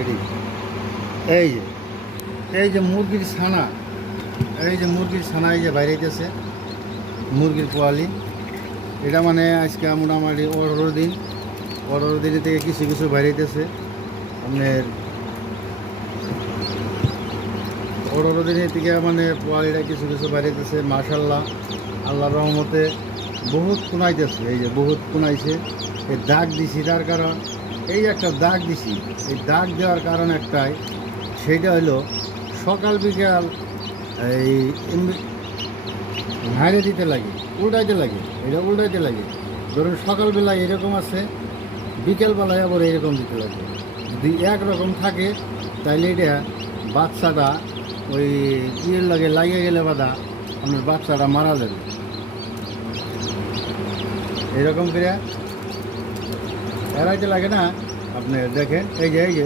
এটি এই যে এই যে মুরগির ছানা, এই যে মুরগির ছানা এই যে বাইরেতেছে মুরগির পোয়ালি। এটা মানে আজকে মোটামুটি 18 দিন, 18 দিন থেকে কিছু কিছু বাইরেতেছে আপনার 18 দিনের থেকে মানে পোয়ালিটা কিছু কিছু বাইরেতেছে। মাশাল্লাহ, আল্লাহর রহমতে বহুত কুনাইতেছে, এই যে বহুত কুনাইছে। এই দাগ দিছি তার কারণ, এই একটা দাগ দিছি, এই দাগ দেওয়ার কারণ একটাই, সেইটা হলো সকাল বিকাল এই হাইরে দিতে লাগে, উল্টাইতে লাগে, এটা উল্টাইতে লাগে। ধরুন সকালবেলা এরকম আছে, বিকেলবেলায় আবার এরকম দিতে লাগে। যদি একরকম থাকে তাইলে এটা বাচ্চাটা ওই ইয়ের লাগে লাগিয়ে গেলে বাদা আপনার বাচ্চাটা মারা যাবে। এরকম করে এড়াইতে লাগে না। আপনি দেখেন এই যে